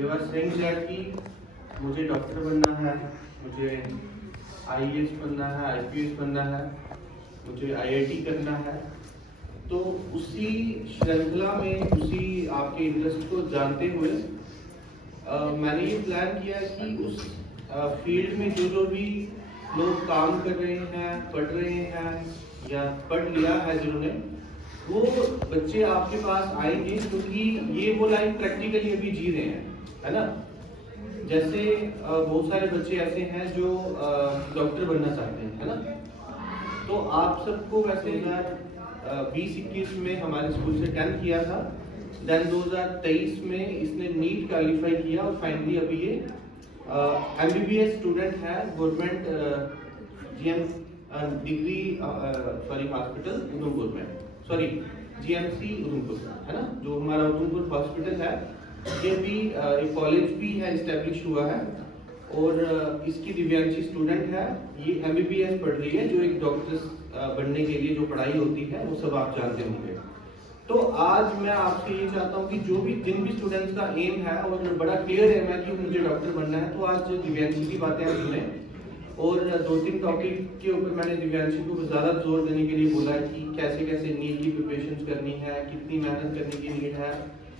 You are saying that कि मुझे doctor बनना है, मुझे आईएएस बनना है, आईपीएस बनना है, मुझे आईआईटी करना है। तो उसी श्रृंखला में, उसी आपके इंटरेस्ट को जानते हुए मैंने ये प्लान किया कि उस फील्ड में जो भी लोग काम कर रहे हैं, पढ़ रहे हैं या पढ़ लिया है जिन्होंने, वो बच्चे आपके पास आएंगे क्योंकि ये वो लाइफ प्रैक्टिकली अभी जी रहे हैं, है ना। जैसे बहुत सारे बच्चे ऐसे हैं जो डॉक्टर बनना चाहते हैं, है ना। तो आप सबको वैसे 2021 में हमारे स्कूल से 10th किया था, देन 2023 में इसने नीट क्वालिफाई किया और फाइनली अभी ये एमबीबीएस स्टूडेंट है government GM degree hospital Udhampur में, सॉरी जीएमसी उधमपुर, है ना। जो हमारा उधमपुर हॉस्पिटल है, ये भी एक कॉलेज भी है, इस्टेब्लिश हुआ है। और इसकी दिव्यांशी स्टूडेंट है, ये एमबीबीएस पढ़ रही है, जो एक डॉक्टर बनने के लिए जो पढ़ाई होती है वो सब आप जानते होंगे। तो आज मैं आपसे ये चाहता हूँ कि जिन भी स्टूडेंट्स का एम है और बड़ा क्लियर एम है कि मुझे डॉक्टर बनना है, तो आज दिव्यांशी की बातें आप सुने। और 2-3 टॉपिक के ऊपर मैंने दिव्यांशी को ज़्यादा जोर देने के लिए बोला है कि कैसे कैसे नीट की प्रिपरेशन करनी है, कितनी मेहनत करने की नीड है,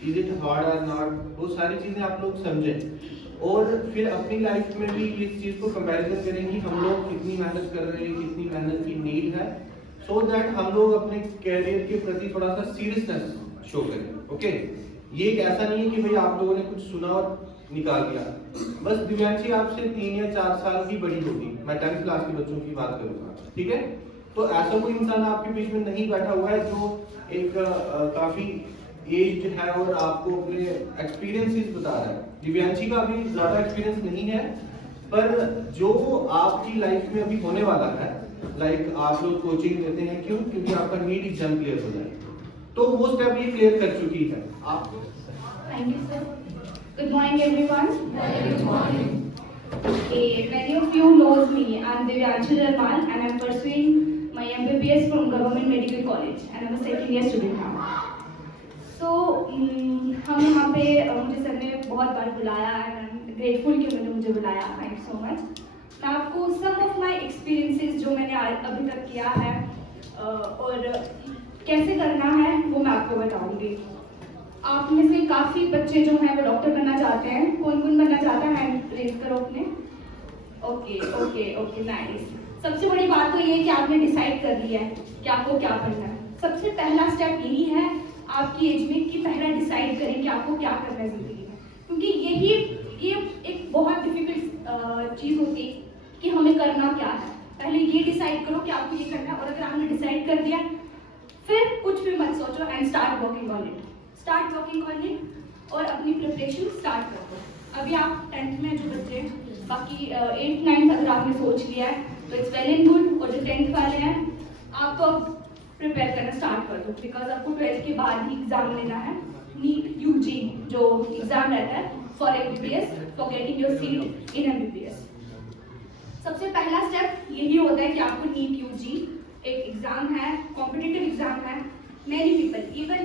इज इट हार्ड और नॉट, वो सारी चीज़ें आप लोग समझें। और फिर अपनी लाइफ में भी इस चीज़ को कंपैरिजन करें कि हम लोग कितनी मेहनत कर रहे हैं, कितनी मेहनत की नीड है, सो दैट हम लोग अपने कैरियर के प्रति थोड़ा सा सीरियसनेस शो करें। ओके, ये एक ऐसा नहीं है कि भाई आप लोगों ने कुछ सुना और निकाल दिया। बस दिव्यांशी आपसे 3 या 4 साल की बड़ी होगी, मैं 10th क्लास के बच्चों की बात करूंगा, ठीक है। तो ऐसा कोई इंसान आपके बीच में नहीं बैठा हुआ है जो एक काफी एज है और आपको अपने एक्सपीरियंसेस बता रहा है। दिव्यांशी का अभी ज्यादा एक्सपीरियंस नहीं है, पर जो आपकी लाइफ में अभी होने वाला है, लाइक आप लोग कोचिंग देते हैं, क्यों? क्योंकि आपका नीट एग्जाम क्लियर हो जाए, तो वो स्टेप ये क्लियर कर चुकी है आप। Thank you sir. Good morning everyone. Good morning. Many of you knows me. I'm Divyanshi Jalmal and I'm pursuing my MBBS from Government Medical College and I'm a second year student now. So हम यहाँ पे मुझे sir ने बहुत बार बुलाया and I'm grateful कि उन्होंने मुझे बुलाया. Thank you so much. मैं आपको some of my experiences जो मैंने अभी तक किया है और कैसे करना है वो मैं आपको बताऊंगी। आप में से काफ़ी बच्चे जो हैं वो डॉक्टर बनना चाहते हैं। कौन कौन बनना चाहता है? हैंड रेज करो अपने। Okay okay okay, nice. सबसे बड़ी बात तो ये है कि आपने डिसाइड कर लिया है कि आपको क्या करना है। सबसे पहला स्टेप यही है आपकी एज में कि पहला डिसाइड करें कि आपको क्या करना है ज़िंदगी में, क्योंकि ये एक बहुत डिफिकल्ट चीज़ होती है कि हमें करना क्या है। पहले ये डिसाइड करो कि आपको ये करना है, और अगर आपने डिसाइड कर दिया फिर कुछ भी मत सोचो and start working on it. Start working on it और अपनी प्रिपरेशन स्टार्ट कर दो। अभी आप 10th में जो बच्चे, बाकी 8th 9th अगर आपने सोच लिया है तो इट्स वेल एंड गुड, और जो 10th वाले हैं आपको अब प्रिपेयर करना स्टार्ट कर दो, बिकॉज आपको 12th के बाद ही एग्जाम लेना है। नीट यूजी जो एग्जाम रहता है for MBBS, for getting your seat in MBBS. सबसे पहला स्टेप यही होता है कि आपको नीट यूजी एक एग्जाम है, कॉम्पिटिटिव एग्जाम है। Many people, even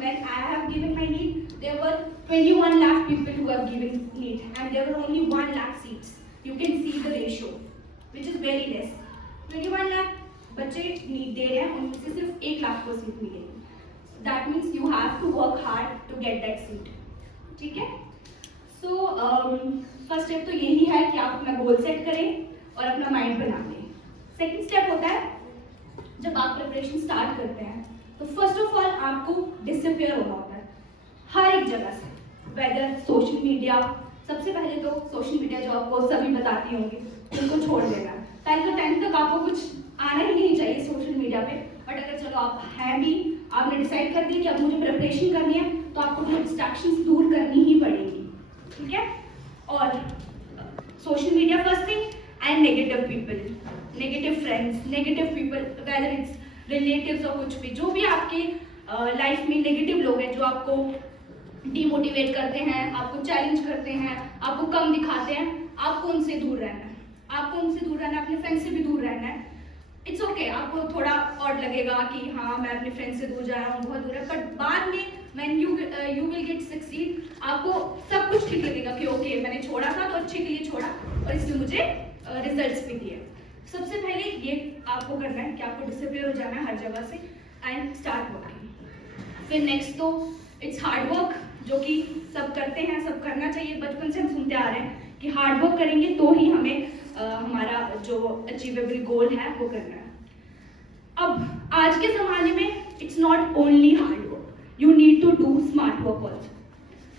when I have given my NEET, there were 21 lakh people who have given NEET, and there were only 1 lakh seats. You can see the ratio, which is very less. 21 lakh बच्चे NEET दे रहे हैं, उनमें से सिर्फ 1 लाख को seat मिलेगी। That means you have to work hard to get that seat. ठीक है? So first step तो यही है कि आप अपना गोल सेट करें और अपना माइंड बना लें। सेकंड स्टेप होता है जब आप प्रिपरेशन स्टार्ट करते हैं तो फर्स्ट ऑफ ऑल आपको डिसअपियर होना होता है हर एक जगह से, वेदर सोशल मीडिया। सबसे पहले तो सोशल मीडिया जो आपको सभी बताती होंगी उनको छोड़ देना है। पहले तो 10th तक आपको कुछ आना ही नहीं चाहिए सोशल मीडिया पे, बट अगर चलो आप हैं भी, आपने डिसाइड कर दिया कि अब मुझे प्रिपरेशन करनी है, तो आपको वो डिस्ट्रैक्शंस दूर करनी ही पड़ेगी, ठीक है। और social media first thing, and negative people, negative friends, negative people, whether it's relatives और कुछ भी, जो भी आपके लाइफ में नेगेटिव लोग हैं जो आपको डिमोटिवेट करते हैं, आपको चैलेंज करते हैं, आपको कम दिखाते हैं, आपको उनसे दूर रहना है। आपको उनसे दूर रहना है, अपने फ्रेंड से भी दूर रहना है। इट्स ओके, आपको थोड़ा ऑड लगेगा कि हाँ मैं अपने फ्रेंड से दूर जा रहा हूँ, बहुत दूर है, बट बाद में when you will get succeed, आपको सब कुछ ठीक लगेगा। अच्छे के लिए छोड़ा और इसमें मुझे रिजल्ट्स भी दिए। सबसे पहले ये आपको करना है कि आपको डिसिप्लिन हो जाना है हर जगह से एंड स्टार्ट वर्किंग। फिर नेक्स्ट तो इट्स हार्ड वर्क, जो कि सब करते हैं, सब करना चाहिए। बचपन से हम सुनते आ रहे हैं कि हार्ड वर्क करेंगे तो ही हमें हमारा जो अचीवेबल गोल है वो करना है। अब आज के ज़माने में it's not only hard work, you need to do smart work also.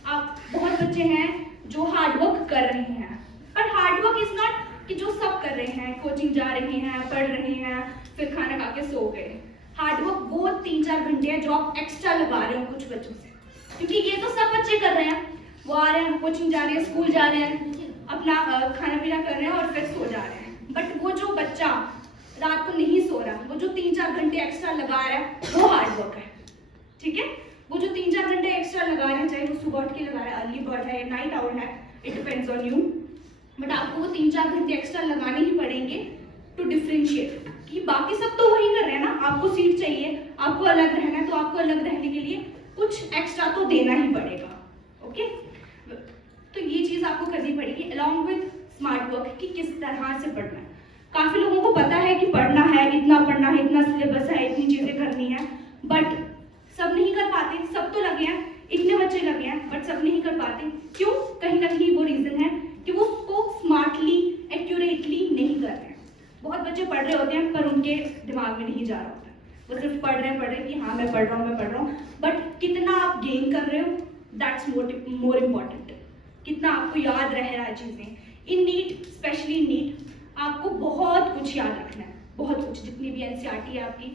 आप बहुत बच्चे हैं जो हार्ड वर्क कर रहे हैं, पर हार्ड वर्क इज नॉट कि जो सब कर रहे हैं, कोचिंग जा रहे हैं, पढ़ रहे हैं, फिर खाना खा के सो गए। हार्ड वर्क वो 3-4 घंटे हैं जो आप एक्स्ट्रा लगा रहे हो कुछ बच्चों से, क्योंकि ये तो सब बच्चे कर रहे हैं। वो आ रहे हैं, कोचिंग जा रहे हैं, स्कूल जा रहे हैं, अपना खाना पीना कर रहे हैं और फिर सो जा रहे हैं। बट वो जो बच्चा रात को नहीं सो रहा, वो जो 3-4 घंटे एक्स्ट्रा लगा रहा है, वो हार्ड वर्क है। ठीक है, वो जो 3-4 घंटे एक्स्ट्रा लगा रहे हैं, चाहे वो सुबह उठ के लगा रहा है, अर्ली बर्ड है, नाइट आउल है, it depends on you, but आपको वो 3-4 घंटे एक्स्ट्रा लगाने ही पड़ेंगे टू डिफ्रेंशिएट कि बाकी सब तो वही कर रहे हैं ना। आपको सीट चाहिए, आपको अलग रहना है, तो आपको अलग रहने के लिए कुछ एक्स्ट्रा तो देना ही पड़ेगा। ओके, तो ये चीज़ आपको करनी पड़ेगी अलॉन्ग विद स्मार्ट वर्क कि किस तरह से पढ़ना है। काफ़ी लोगों को पता है कि पढ़ना है, इतना सिलेबस है, इतनी चीज़ें करनी है, बट सब नहीं कर पाते। सब तो लगे हैं, इतने बच्चे लगे हैं, बट सब नहीं कर पाते। क्यों? कहीं ना कहीं वो रीज़न है कि वो उसको स्मार्टली, एक्यूरेटली नहीं कर रहे हैं। बहुत बच्चे पढ़ रहे होते हैं पर उनके दिमाग में नहीं जा रहा होता, वो सिर्फ पढ़ रहे हैं कि हाँ मैं पढ़ रहा हूँ, बट कितना आप गेन कर रहे हो, दैट्स मोर इम्पॉर्टेंट। कितना आपको याद रह रहा है चीज़ें। इन नीट, स्पेशली नीट, आपको बहुत कुछ याद रखना है, बहुत कुछ। जितनी भी NCERT है आपकी,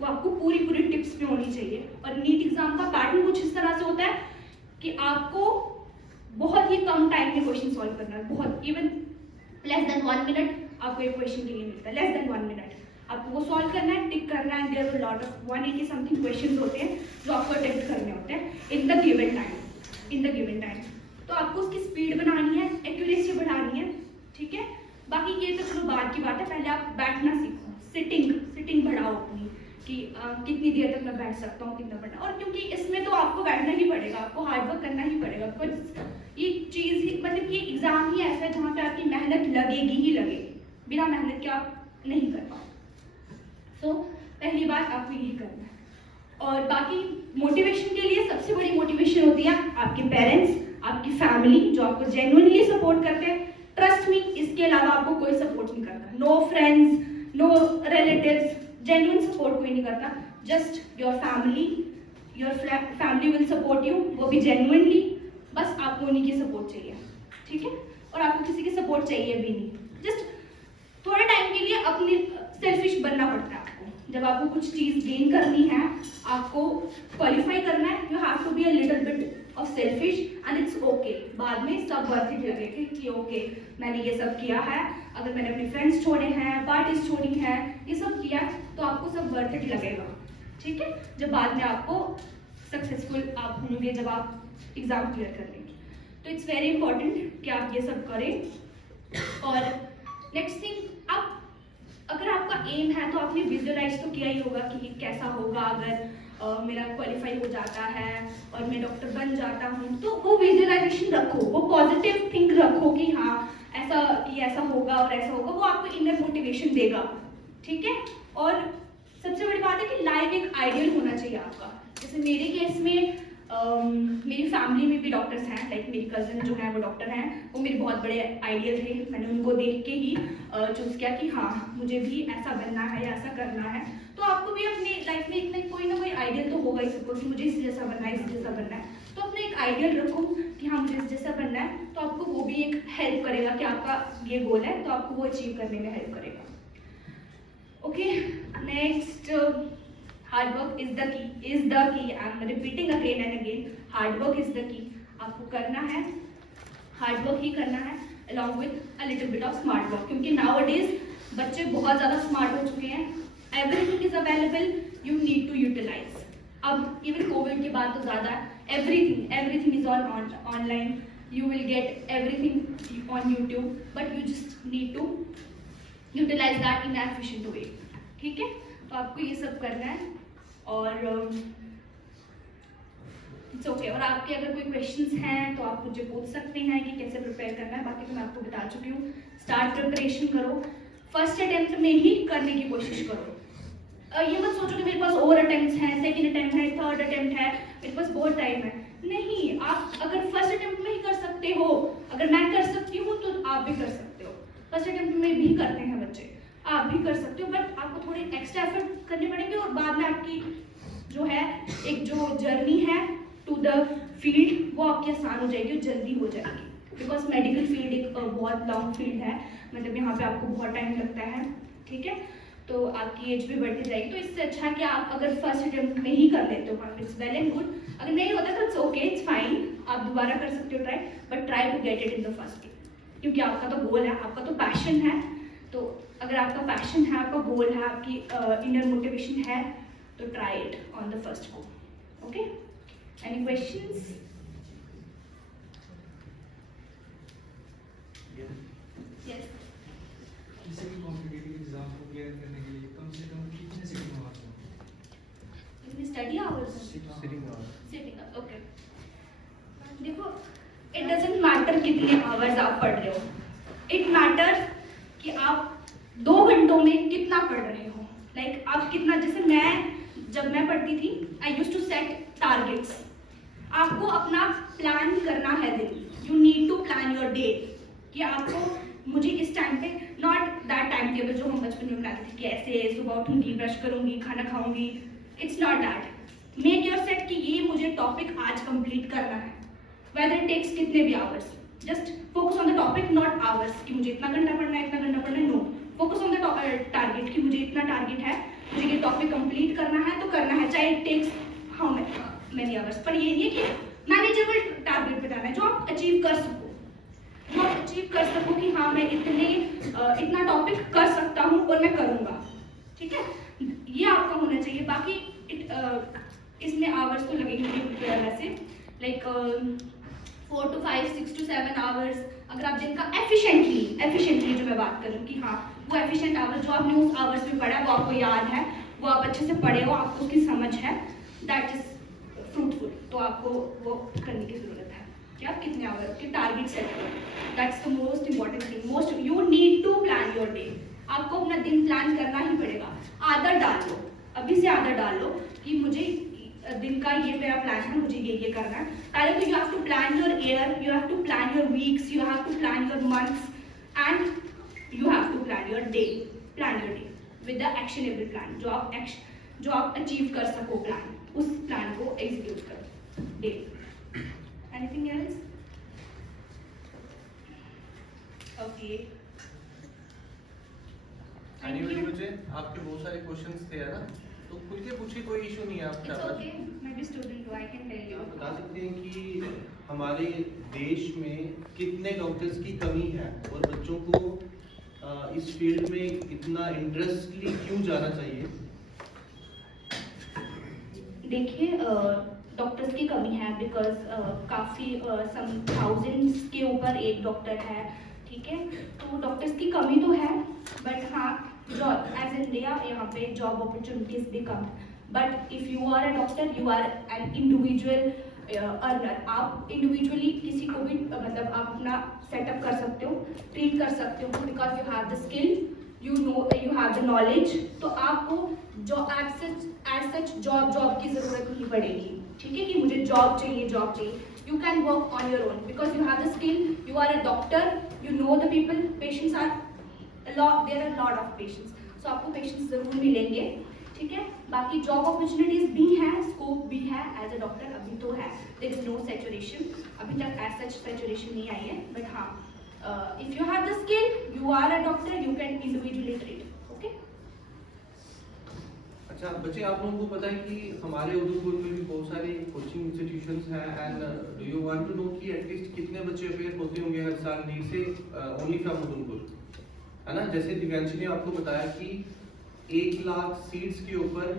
वो आपको पूरी टिप्स पे होनी चाहिए। और नीट एग्जाम का पैटर्न कुछ इस तरह से होता है कि आपको बहुत ही कम टाइम में क्वेश्चन सॉल्व करना है, बहुत, इवन लेस देन 1 मिनट आपको एक क्वेश्चन के लिए मिलता है, लेस देन 1 मिनट आपको वो सॉल्व करना है, टिक करना है। There are lot of 180 something questions होते हैं जो आपको अटेम्प्ट करने होते हैं इन द गिवन टाइम। तो आपको उसकी स्पीड बनानी है, एक्यूरेसी बढ़ानी है। ठीक है, बाकी ये तो चलो बाद की बात है, पहले आप बैठना सीखो, सिटिंग बढ़ाओ अपनी कि कितनी देर तक मैं बैठ सकता हूँ, कितना बढ़ना। और क्योंकि इसमें तो आपको बैठना ही पड़ेगा, आपको हार्ड वर्क करना ही पड़ेगा, बिकॉज ये चीज़ ही, मतलब ये एग्जाम ही ऐसा है जहाँ पे आपकी मेहनत लगेगी ही लगेगी, बिना मेहनत के आप नहीं कर पाओ। तो पहली बात आपको यही करना है। और बाकी मोटिवेशन के लिए सबसे बड़ी मोटिवेशन होती है आपके पेरेंट्स, आपकी फैमिली, जो आपको जेन्युइनली सपोर्ट करते हैं। ट्रस्ट मी, इसके अलावा आपको कोई सपोर्ट नहीं करता। No friends, no relatives, genuine support कोई नहीं करता। Just your family will support you, वो भी जेन्युइनली। बस आपको उन्हीं की सपोर्ट चाहिए, ठीक है? और आपको किसी की सपोर्ट चाहिए भी नहीं। जस्ट थोड़े टाइम के लिए अपनी सेल्फिश बनना पड़ता है आपको। जब आपको कुछ चीज़ गेन करनी है, आपको क्वालिफाई करना है, you have to be a little bit of selfish and it's okay. बाद में सब वर्थ इट लगेगा कि ओके मैंने ये सब किया है, अगर मैंने अपने फ्रेंड्स छोड़े हैं, पार्टीज छोड़ी हैं, ये सब किया, तो आपको सब वर्थ इट लगेगा, ठीक है? जब बाद में आपको सक्सेसफुल आप होंगे, जब आप एग्जाम क्लियर कर लेंगे। तो इट्स वेरी इंपॉर्टेंट कि आप ये सब करें। और नेक्स्ट थिंग, आप अगर आपका एम है तो आपने विजुअलाइज तो किया ही होगा कि कैसा होगा अगर मेरा क्वालिफाई हो जाता है और मैं डॉक्टर बन जाता हूँ। तो वो विजुअलाइजेशन रखो, वो पॉजिटिव थिंक रखो कि हाँ ऐसा होगा और ऐसा होगा, वो आपको इनर मोटिवेशन देगा, ठीक है? और सबसे बड़ी बात है कि लाइफ एक आइडियल होना चाहिए आपका। जैसे मेरे केस में मेरी फैमिली में भी डॉक्टर्स हैं, लाइक मेरी कज़न जो है वो डॉक्टर हैं, वो मेरे बहुत बड़े आइडियल थे। मैंने उनको देख के ही चूज़ किया कि हाँ मुझे भी ऐसा बनना है या ऐसा करना है। तो आपको भी अपनी लाइफ में इतना कोई ना कोई आइडियल तो होगा ही सबको कि मुझे इस जैसा बनना है, इस जैसा बनना है। तो अपना एक आइडियल रखो कि हाँ मुझे इस जैसा बनना है, तो आपको वो भी एक हेल्प करेगा कि आपका ये गोल है, तो आपको वो अचीव करने में हेल्प करेगा। Okay, next, hard work is the key. I'm repeating again and again, hard work is the key. आपको करना है, hard work ही करना है along with a little bit of smart work, क्योंकि nowadays बच्चे बहुत ज़्यादा smart हो चुके हैं। Everything is available, you need to utilize. अब even COVID के बाद तो ज़्यादा everything is online. You will get everything on YouTube, but you just need to utilize that in an efficient way. ठीक है? तो आपको ये सब करना है। और इट्स ओके। और आपके अगर कोई क्वेश्चंस हैं तो आप मुझे पूछ सकते हैं कि कैसे प्रिपेयर करना है, बाकी तो मैं आपको बता चुकी हूँ। स्टार्ट प्रिपरेशन करो, फर्स्ट अटेम्प्ट में ही करने की कोशिश करो। ये मत सोचो कि मेरे पास और अटेम्प्ट्स हैं, सेकंड अटेम्प्ट है, थर्ड अटेम्प्ट है, मेरे पास बहुत टाइम है। नहीं, आप अगर फर्स्ट अटेम्प्ट में ही कर सकते हो, अगर मैं कर सकती हूँ तो आप भी कर सकते हो। फर्स्ट अटेम्प्ट में भी करते हैं बच्चे, आप भी कर सकते हो, बट आपको थोड़ी एक्स्ट्रा एफर्ट करने पड़ेंगे और बाद में आपकी जो है एक जो जर्नी है टू द फील्ड वो आपकी आसान हो जाएगी और जल्दी हो जाएगी। बिकॉज मेडिकल फील्ड एक बहुत लॉन्ग फील्ड है, मतलब यहाँ पे आपको बहुत टाइम लगता है, ठीक है। तो आपकी एज भी बढ़ती जाएगी, तो इससे अच्छा कि आप अगर फर्स्ट अटेम्प्ट में ही कर लेते हो, इट्स वेल एंड गुड। अगर नहीं होता तो इट्स ओके, इट्स फाइन, आप दोबारा कर सकते हो try, but try to get it in the first, क्योंकि आपका तो गोल है, आपका तो पैशन है। तो अगर आपका पैशन है, आपका गोल है, आपकी इनर मोटिवेशन है, तो try it on the first go. Okay, any questions? Yes. किसी भी कॉम्पिटिटिव एग्जाम को क्लियर करने के लिए कम से कम कितने सिटिंग आवर्स हों? Study hours? Sitting hours. Sitting, okay. देखो, इट डजंट मैटर कितने आवर्स आप पढ़ रहे हो, इट मैटर कि आप 2 घंटों में कितना पढ़ रहे हो। लाइक आप कितना, जैसे जब मैं पढ़ती थी, I used to set targets. आपको अपना प्लान करना है दिन, you need to plan your day, कि आपको मुझे इस टाइम पे, नॉट दैट टाइम टेबल जो हम बचपन में बनाते थे कि ऐसे सुबह उठूंगी, ब्रश करूंगी, खाना खाऊंगी, it's not that. Make your set कि ये मुझे टॉपिक आज कंप्लीट करना है, वेदर इट टेक्स कितने भी hours. Just focus on the topic, not hours कि मुझे इतना घंटा पढ़ना है, इतना घंटा पढ़ना है, no. Focus on the target कि मुझे इतना टारगेट है, मुझे ये टॉपिक कंप्लीट करना है तो करना है, चाहे it takes how many hours. पर ये नहीं है कि मैनेजेबल टारगेट बताना है, जो आप अचीव कर सको, जो आप अचीव कर सको कि हाँ मैं इतना टॉपिक कर सकता हूँ और मैं करूँगा, ठीक है। ये आपका होना चाहिए। बाकी इसमें आवर्स तो लगेंगे वैसे, लाइक 4 to 5, 6 to 7 आवर्स। अगर आप दिन का एफिशिएंटली जो मैं बात करूँ कि हाँ वो एफिशिएंट आवर्स जो आपने उस आवर्स में पढ़ा, वो आपको याद है, वो आप अच्छे से पढ़े हो, आपको उसकी समझ है, दैट इज फ्रूटफुल। तो आपको वो करने की जरूरत है कि आप कितने आवर के टारगेट सेट करो, that's the most important thing. Most you need to plan your day. आपको अपना दिन प्लान करना ही पड़ेगा। आदत डाल लो, अभी से आदत डाल लो कि मुझे दिन का ये मेरा प्लान है, मुझे ये करना है। पहले तो you have to plan your year, you have to plan your weeks, you have to plan your months and you have to plan your day. Plan your day with the actionable plan, जो आप achieve कर सको plan, उस plan को execute करो day. Anything else? Okay, anybody मुझे आपके बहुत सारे क्वेश्चंस थे है ना, तो खुल के पूछिए, कोई इशू नहीं है आपका। इट्स ओके, मैं भी स्टूडेंट हूँ, आई कैन टेल यू। आप बता सकते हैं कि हमारे देश में कितने डॉक्टर्स की कमी है और बच्चों को इस फील्ड में इतना इंटरेस्टली क्यों जाना चाहिए? देखिए, डॉक्टर्स की कमी है बिकॉज काफ़ी सम थाउजेंड्स के ऊपर एक डॉक्टर है, ठीक है। तो डॉक्टर्स की कमी तो है, बट हाँ जॉब एज इंडिया यहाँ पे जॉब अपॉर्चुनिटीज भी कम। But if you are a doctor, you are an individual earner. आप इंडिविजुअली किसी को भी मतलब आप अपना सेटअप कर सकते हो, ट्रीट कर सकते हो, because you have the skill, you know, you have the knowledge. तो आपको एज सच जॉब की ज़रूरत नहीं पड़ेगी, ठीक है, कि मुझे जॉब चाहिए। You can work on your own because you have the skill, you are a doctor, you know the people, patients are there are a lot of patients, so आपको patients ज़रूर मिलेंगे, ठीक है। बाकी जॉब अपॉर्चुनिटीज भी हैं, scope भी है एज अ डॉक्टर, अभी तो है, देयर इज नो सैचुरेशन, अभी तक एज सच सैचुरेशन नहीं आई है, बट हाँ if you have the skill, you are a doctor, you can individually treat. Okay, अच्छा बच्चे, आप लोगों को पता है कि हमारे उधमपुर में भी बहुत सारे कोचिंग इंस्टीट्यूशंस हैं, and do you want to know कि एटलीस्ट कितने बच्चे अपेयर होते होंगे हर साल नीट से, ओनली फ्रॉम उधमपुर, है ना। जैसे दिव्यांशी ने आपको बताया कि 1 लाख सीट्स के ऊपर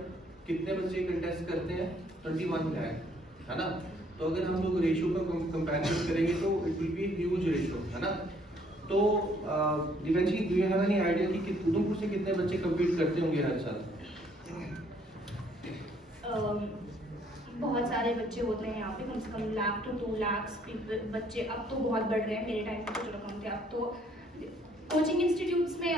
कितने बच्चे कंटेस्ट करते हैं, 21 लाख, है ना। तो अगर हम लोग रेशियो का कंपैरिजन करेंगे तो it will be huge ratio, है ना। तो Divyanshi, do you have any idea कि उधमपुर से कितने बच्चे कम्पीट करते होंगे हर साल? बहुत सारे बच्चे होते हैं यहाँ पे, कम से कम 1 लाख to 2 लाख बच्चे अब तो बहुत बढ़ रहे हैं, मेरे टाइम पे तो चलो कम थे, अब तो कोचिंग इंस्टीट्यूट्स में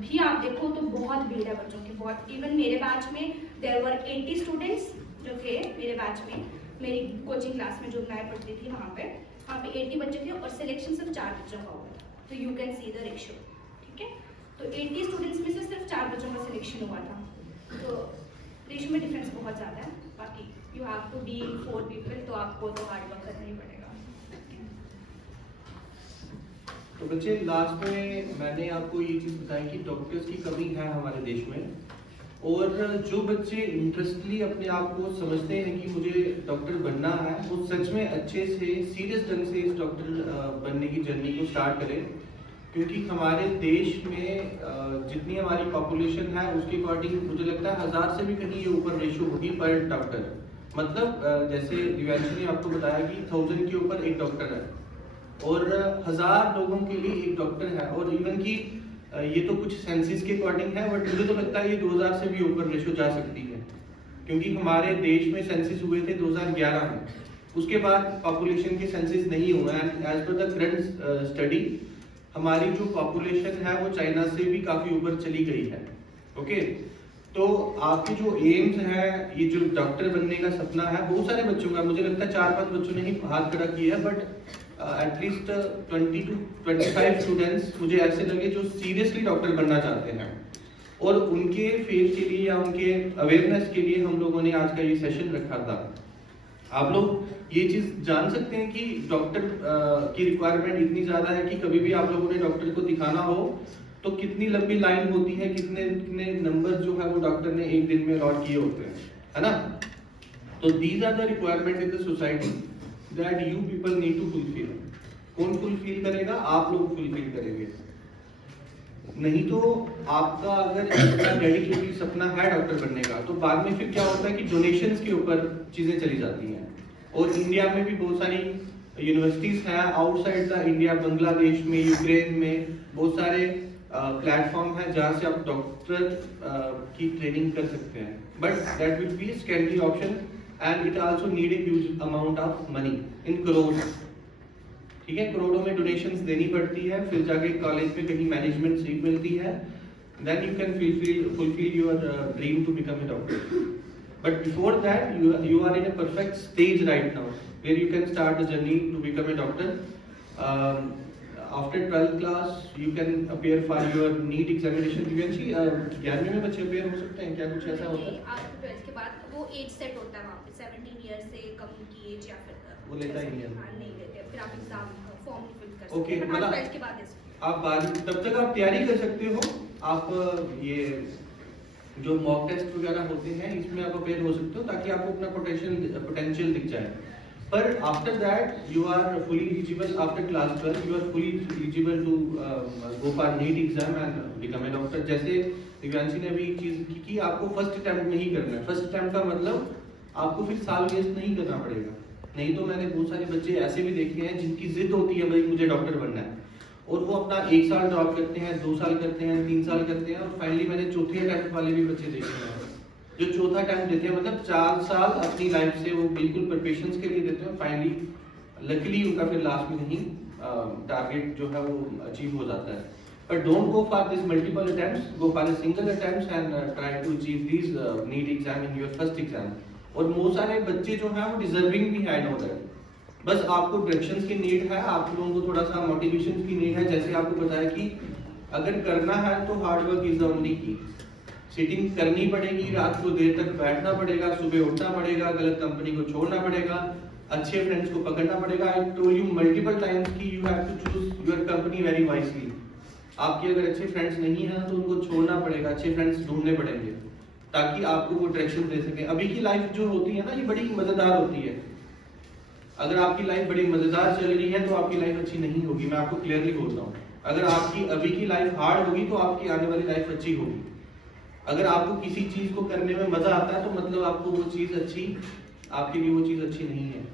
भी आप देखो तो बहुत भीड़ है बच्चों की, बहुत। इवन मेरे बैच में देयर वर 80 स्टूडेंट्स जो थे मेरे बैच में, मेरी कोचिंग क्लास में जो मैं पढ़ती थी वहाँ पे 80 बच्चे थे और सिलेक्शन सिर्फ 4 बच्चों का हुआ, तो you can see the ratio, ठीक है। तो 80 स्टूडेंट्स में से सिर्फ 4 बच्चों का सिलेक्शन हुआ था, तो रेशियो में डिफरेंस बहुत ज़्यादा है। बाकी you have to be 4 people, तो आपको तो हार्ड वर्क करना ही पड़ेगा। तो बच्चे लास्ट में मैंने आपको ये चीज़ बताई कि डॉक्टर्स की कमी है हमारे देश में, और जो बच्चे इंटरेस्टली अपने आप को समझते हैं कि मुझे डॉक्टर बनना है, वो सच में अच्छे से सीरियस ढंग से इस डॉक्टर बनने की जर्नी को स्टार्ट करें, क्योंकि हमारे देश में जितनी हमारी पॉपुलेशन है उसके अकॉर्डिंग मुझे लगता है 1000 से भी कहीं ये ऊपर रेशियो होगी पर डॉक्टर। मतलब जैसे दिव्यांशी ने आपको बताया कि 1000 के ऊपर एक डॉक्टर है और 1000 लोगों के लिए एक डॉक्टर है, और इवन की ये तो कुछ सेंसिस के अकॉर्डिंग है, बट मुझे तो लगता है ये 2000 से भी ऊपर रेशियो जा सकती है, क्योंकि हमारे देश में सेंसिस हुए थे 2011 में, उसके बाद पॉपुलेशन के सेंसिस नहीं हुए, and as per the current study हमारी जो पॉपुलेशन है वो चाइना से भी काफ़ी ऊपर चली गई है। ओके, तो आपके जो एम्स है, ये जो डॉक्टर बनने का सपना है बहुत सारे बच्चों का, मुझे लगता है 4-5 बच्चों ने ही हाथ खड़ा किया है, बट एटलीस्ट 20 to 25 स्टूडेंट्स मुझे ऐसे लगे जो सीरियसली डॉक्टर बनना चाहते हैं, और उनके फेथ के लिए या उनके अवेयरनेस के लिए हम लोगों ने आज का ये सेशन रखा था। आप लोग ये चीज़ जान सकते हैं कि डॉक्टर की रिक्वायरमेंट इतनी ज़्यादा है कि कभी भी आप लोगों ने डॉक्टर को दिखाना हो तो कितनी लंबी लाइन होती है, कितने कितने नंबर जो है वो डॉक्टर ने एक दिन में अलॉट किए होते हैं, है ना। तो these are the requirement in the society that you people need to fulfil. कौन फुलफिल करेगा? आप लोग फुलफिल करेंगे। नहीं तो आपका अगर इतना डेडिकेटेड सपना है डॉक्टर बनने का, तो बाद में फिर क्या होता है कि डोनेशंस के ऊपर चीजें चली जाती हैं। और इंडिया में भी बहुत सारी यूनिवर्सिटीज हैं आउटसाइड द इंडिया, बांग्लादेश में, यूक्रेन में बहुत सारे प्लेटफॉर्म है जहाँ से आप डॉक्टर की ट्रेनिंग कर सकते हैं, but that will be secondary option and it also need a huge amount of money in crore. ठीक है, करोड़ों में डोनेशंस देनी पड़ती है, फिर जाके कॉलेज में कहीं मैनेजमेंट सीट मिलती है, then you can fulfil your dream to become a doctor. But before that you are in a perfect stage right now where you can start the journey to become a doctor. After 12th class you can appear for your NEET examination. Divyanshi 11वीं में बच्चे appear हो सकते हैं क्या? कुछ ऐसा होता है? आफ्टर 12th के बाद वो एज सेट होता है वहाँ पे, 17 ईयर से कम की एज, या फिर वो लेता ही नहीं है। हाँ, नहीं लेते, फिर आप एग्जाम फॉर्म फिल कर सकते ओके, हैं, मतलब 12th के बाद आप 12वीं तब तक आप तैयारी कर सकते हो। आप ये जो मॉक टेस्ट वगैरह होते हैं इसमें आप अपेयर हो सकते हो ताकि आपको अपना पोटेंशियल दिख जाए। पर after that you are fully eligible, after class 12 you are fully eligible to go for NEET exam and become a doctor. जैसे दिव्यांशी ने अभी एक चीज की कि आपको फर्स्ट अटेम्प्ट में ही करना है। फर्स्ट अटेम्प्ट का मतलब आपको फिर साल वेस्ट नहीं करना पड़ेगा। नहीं तो मैंने बहुत सारे बच्चे ऐसे भी देखे हैं जिनकी जिद होती है भाई मुझे डॉक्टर बनना है, और वो अपना 1 साल ड्रॉप करते हैं, 2 साल करते हैं, 3 साल करते हैं, और फाइनली मैंने चौथे अटेम्प्ट वाले भी बच्चे देखे हैं जो चौथा अटेम्प्ट देते हैं, मतलब 4 साल अपनी लाइफ से वो बिल्कुल प्रिपरेशंस के लिए देते हैं, फाइनली लकीली उनका फिर लास्ट में नहीं टारगेट जो है वो अचीव हो जाता है। But don't go for this multiple attempts, go for a single attempt and try to achieve this NEET exam in your first exam. और बहुत सारे बच्चे जो हैं वो डिजर्विंग भी है, नो दैट, बस आपको डायरेक्शंस की नीड है, आप लोगों को थोड़ा सा मोटिवेशन की नीड है। जैसे आपको बताया कि अगर करना है तो hard work is the only की। सिटिंग करनी पड़ेगी, रात को देर तक बैठना पड़ेगा, सुबह उठना पड़ेगा, गलत कंपनी को छोड़ना पड़ेगा, अच्छे फ्रेंड्स को पकड़ना पड़ेगा। I told you multiple times कि you have to choose your company very wisely. आपके अगर अच्छे फ्रेंड्स नहीं हैं तो उनको छोड़ना पड़ेगा, अच्छे फ्रेंड्स ढूंढने पड़ेंगे ताकि आपको वो डायरेक्शन दे सके। अभी की लाइफ जो होती है ना ये बड़ी मजेदार होती है। अगर आपकी लाइफ बड़ी मजेदार चल रही है तो आपकी लाइफ अच्छी नहीं होगी, मैं आपको क्लियरली बोल रहा हूँ। अगर आपकी अभी की लाइफ हार्ड होगी तो आपकी आने वाली लाइफ अच्छी होगी। अगर आपको किसी चीज को करने में मजा आता है तो मतलब आपको वो चीज अच्छी, आपके लिए वो चीज अच्छी नहीं है।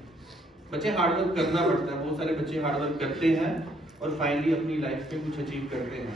बच्चे हार्ड वर्क करना पड़ता है, बहुत सारे बच्चे हार्ड वर्क करते हैं और फाइनली अपनी लाइफ में कुछ अचीव करते हैं।